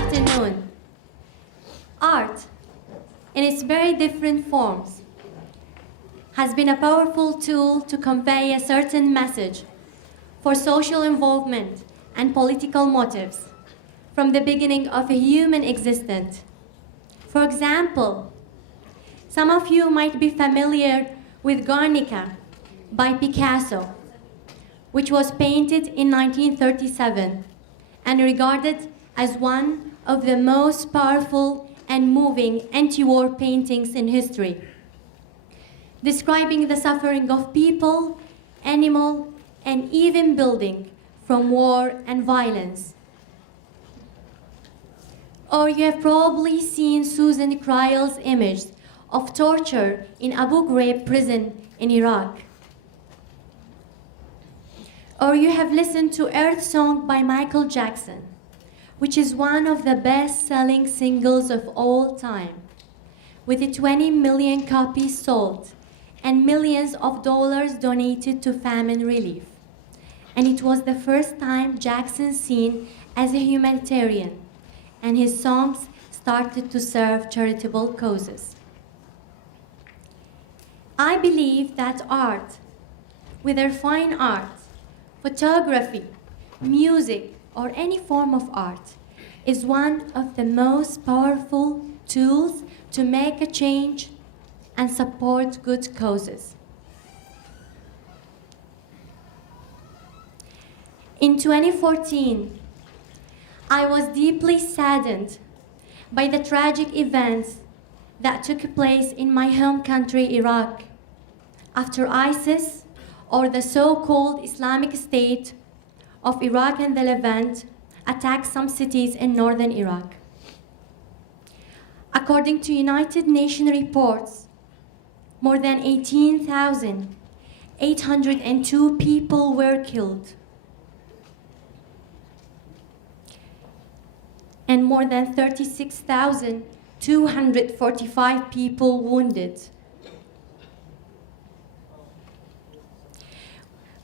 afternoon. Art, in its very different forms, has been a powerful tool to convey a certain message for social involvement and political motives from the beginning of a human existence. For example, some of you might be familiar with Guernica by Picasso, which was painted in 1937 and regarded as one of the most powerful and moving anti-war paintings in history, describing the suffering of people, animal, and even building from war and violence. Or you have probably seen Susan Cryle's image of torture in Abu Ghraib prison in Iraq. Or you have listened to Earth Song by Michael Jackson, which is one of the best-selling singles of all time, with 20 million copies sold and millions of dollars donated to famine relief. And it was the first time Jackson seen as a humanitarian, and his songs started to serve charitable causes. I believe that art, whether fine art, photography, music, or any form of art, is one of the most powerful tools to make a change and support good causes. In 2014, I was deeply saddened by the tragic events that took place in my home country, Iraq, after ISIS, or the so-called Islamic State of Iraq and the Levant, attacked some cities in northern Iraq. According to United Nations reports, more than 18,802 people were killed, and more than 36,245 people wounded,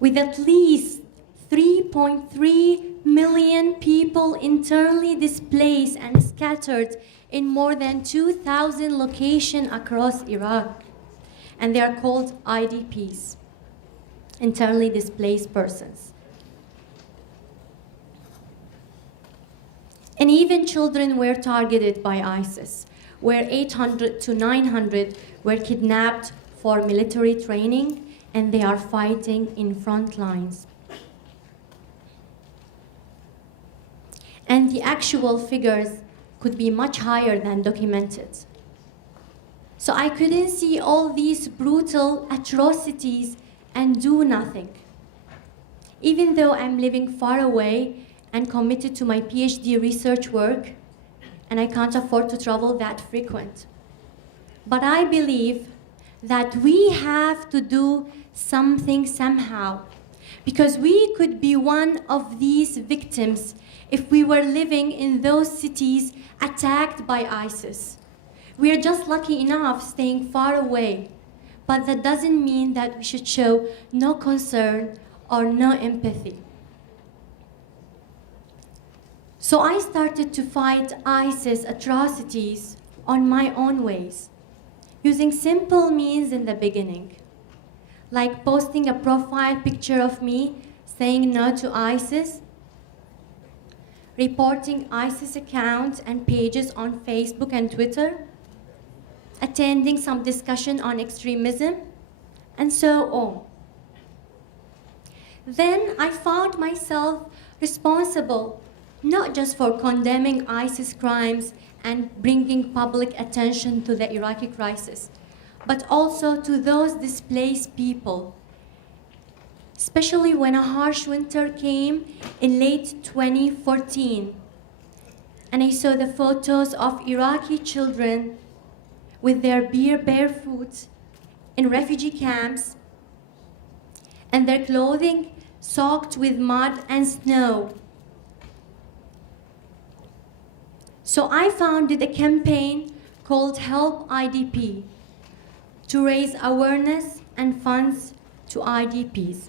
with at least 3.3 million people internally displaced and scattered in more than 2,000 locations across Iraq. And they are called IDPs, internally displaced persons. And even children were targeted by ISIS, where 800 to 900 were kidnapped for military training, and they are fighting in front lines. And the actual figures could be much higher than documented. So I couldn't see all these brutal atrocities and do nothing. Even though I'm living far away and committed to my PhD research work, and I can't afford to travel that frequent. But I believe that we have to do something somehow, because we could be one of these victims if we were living in those cities attacked by ISIS. We are just lucky enough staying far away, but that doesn't mean that we should show no concern or no empathy. So I started to fight ISIS atrocities on my own ways, using simple means in the beginning, like posting a profile picture of me saying no to ISIS, reporting ISIS accounts and pages on Facebook and Twitter, attending some discussion on extremism, and so on. Then I found myself responsible not just for condemning ISIS crimes and bringing public attention to the Iraqi crisis, but also to those displaced people, especially when a harsh winter came in late 2014, and I saw the photos of Iraqi children with their barefoot in refugee camps and their clothing soaked with mud and snow. So I founded a campaign called Help IDP to raise awareness and funds to IDPs.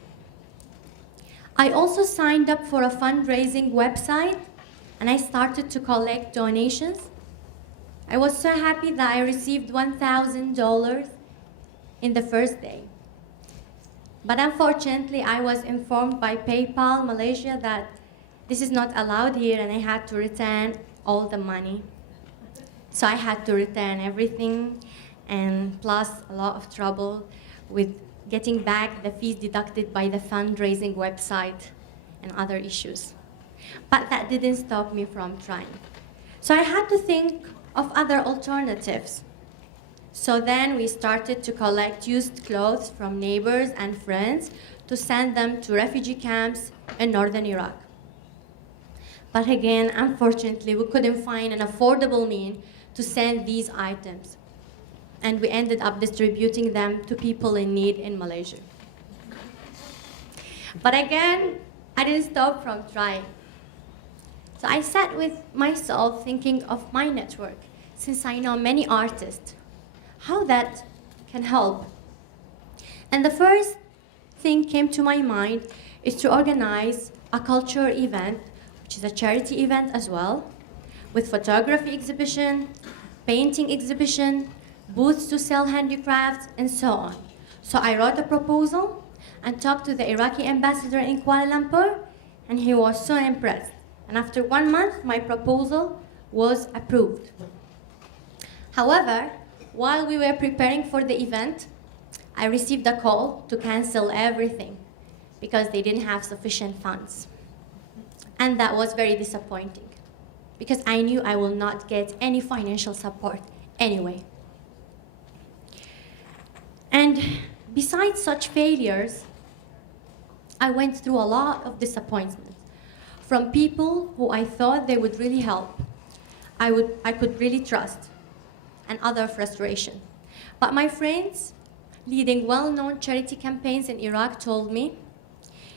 I also signed up for a fundraising website and I started to collect donations. I was so happy that I received $1,000 in the first day. But unfortunately, I was informed by PayPal Malaysia that this is not allowed here, and I had to return all the money. So I had to return everything, and plus a lot of trouble with getting back the fees deducted by the fundraising website and other issues. But that didn't stop me from trying. So I had to think of other alternatives. So then we started to collect used clothes from neighbors and friends to send them to refugee camps in northern Iraq. But again, unfortunately, we couldn't find an affordable means to send these items. And we ended up distributing them to people in need in Malaysia. But again, I didn't stop from trying. So I sat with myself thinking of my network, since I know many artists, how that can help. And the first thing came to my mind is to organize a cultural event, which is a charity event as well, with photography exhibition, painting exhibition, booths to sell handicrafts, and so on. So I wrote a proposal and talked to the Iraqi ambassador in Kuala Lumpur, and he was so impressed. And after 1 month, my proposal was approved. However, while we were preparing for the event, I received a call to cancel everything because they didn't have sufficient funds. And that was very disappointing because I knew I will not get any financial support anyway. And besides such failures, I went through a lot of disappointment from people who I thought they would really help, I could really trust, and other frustration. But my friends leading well-known charity campaigns in Iraq told me,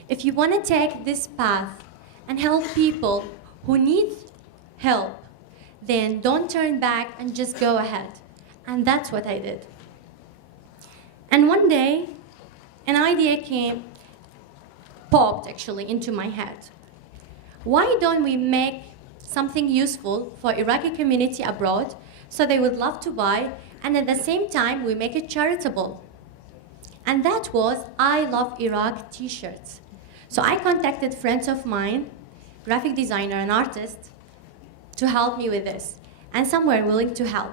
if you want to take this path and help people who need help, then don't turn back and just go ahead. And that's what I did. And one day, an idea popped actually into my head. Why don't we make something useful for Iraqi community abroad so they would love to buy, and at the same time we make it charitable? And that was I Love Iraq t-shirts. So I contacted friends of mine, graphic designer and artist, to help me with this, and some were willing to help.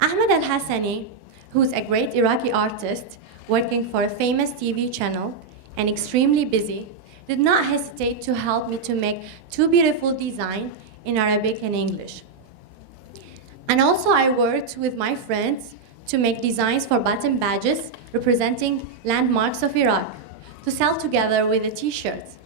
Ahmed Al-Hassani, who's a great Iraqi artist working for a famous TV channel and extremely busy, did not hesitate to help me to make 2 beautiful designs in Arabic and English. And also I worked with my friends to make designs for button badges representing landmarks of Iraq to sell together with the t-shirts.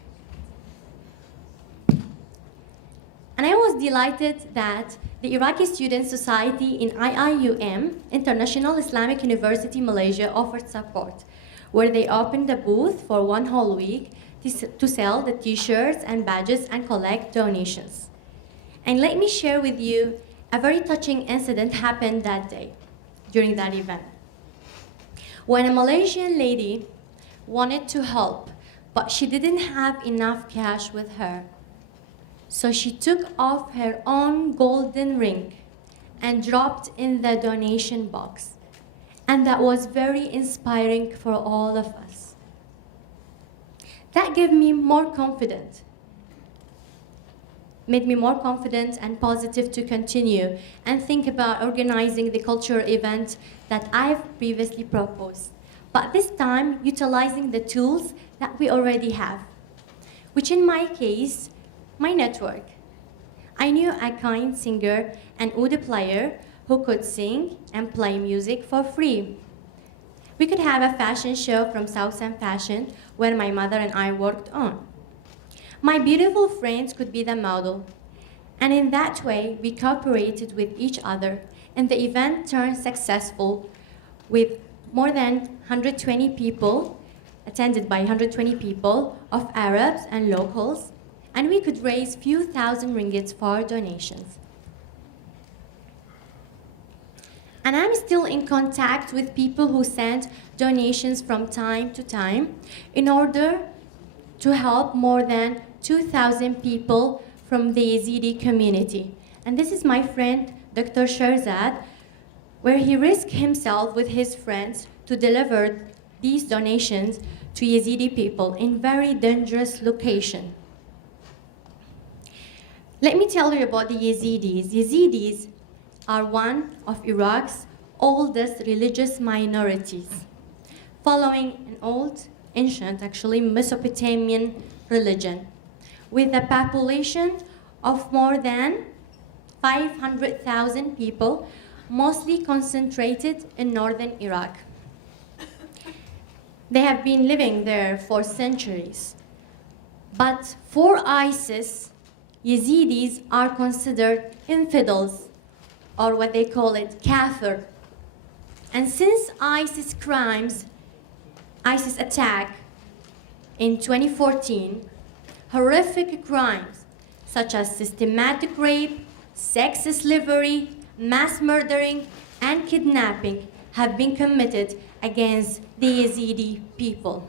And I was delighted that the Iraqi Student Society in IIUM, International Islamic University Malaysia, offered support, where they opened a booth for 1 whole week to sell the t-shirts and badges and collect donations. And let me share with you a very touching incident happened that day during that event. When a Malaysian lady wanted to help, but she didn't have enough cash with her. So she took off her own golden ring and dropped in the donation box. And that was very inspiring for all of us. That gave me more confidence, made me more confident and positive to continue and think about organizing the cultural event that I've previously proposed, but this time utilizing the tools that we already have, which in my case, my network. I knew a kind singer and oud player who could sing and play music for free. We could have a fashion show from Southern Fashion where my mother and I worked on. My beautiful friends could be the model. And in that way, we cooperated with each other, and the event turned successful with more than 120 people, attended by 120 people of Arabs and locals, and we could raise few thousand ringgits for donations. And I'm still in contact with people who send donations from time to time in order to help more than 2,000 people from the Yazidi community. And this is my friend, Dr. Sherzad, where he risked himself with his friends to deliver these donations to Yazidi people in very dangerous location. Let me tell you about the Yazidis. Yazidis are one of Iraq's oldest religious minorities, following an ancient, actually, Mesopotamian religion, with a population of more than 500,000 people, mostly concentrated in northern Iraq. They have been living there for centuries. But for ISIS, Yazidis are considered infidels, or what they call it, kafir. And since ISIS attack in 2014, horrific crimes such as systematic rape, sex slavery, mass murdering, and kidnapping have been committed against the Yazidi people.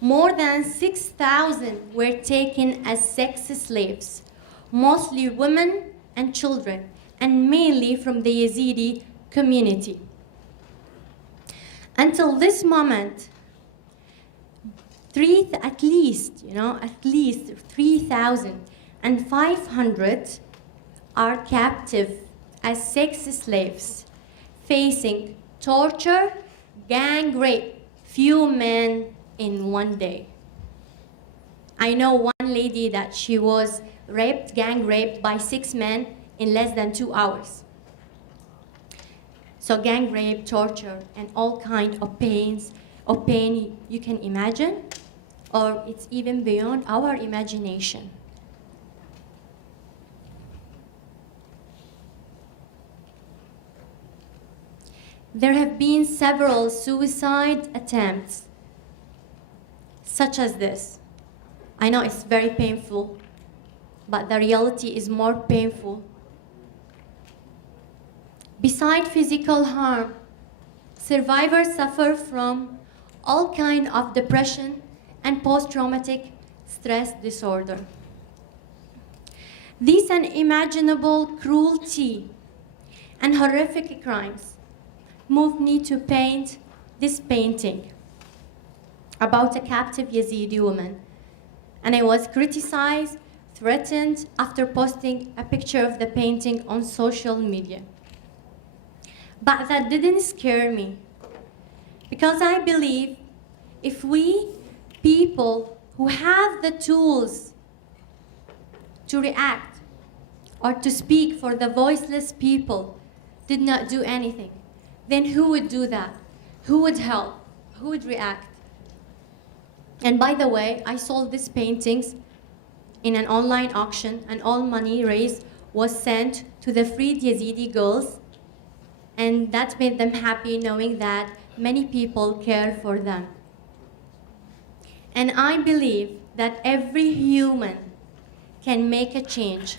More than 6,000 were taken as sex slaves, mostly women and children, and mainly from the Yazidi community. Until this moment, at least 3,500 are captive as sex slaves, facing torture, gang rape, few men in one day. I know one lady that she was gang raped by 6 men in less than 2 hours. So gang rape, torture, and all kinds of pain you can imagine, or it's even beyond our imagination. There have been several suicide attempts, such as this. I know it's very painful, but the reality is more painful. Besides physical harm, survivors suffer from all kinds of depression and post-traumatic stress disorder. These unimaginable cruelty and horrific crimes moved me to paint this painting about a captive Yazidi woman. And I was criticized, threatened after posting a picture of the painting on social media. But that didn't scare me, because I believe if we people who have the tools to react or to speak for the voiceless people did not do anything, then who would do that? Who would help? Who would react? And by the way, I sold these paintings in an online auction, and all money raised was sent to the freed Yazidi girls, and that made them happy knowing that many people care for them. And I believe that every human can make a change,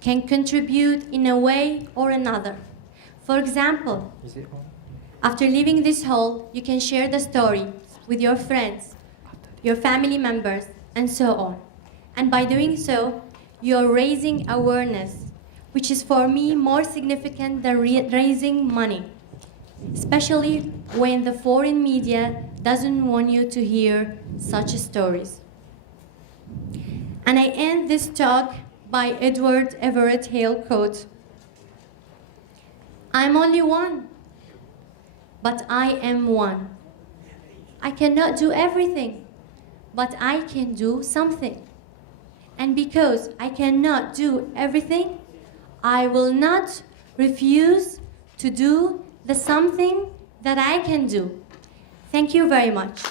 can contribute in a way or another. For example, after leaving this hall, you can share the story with your friends, your family members, and so on. And by doing so, you're raising awareness, which is for me more significant than raising money, especially when the foreign media doesn't want you to hear such stories. And I end this talk by Edward Everett Hale quote: "I'm only one, but I am one. I cannot do everything, but I can do something. And because I cannot do everything, I will not refuse to do the something that I can do." Thank you very much.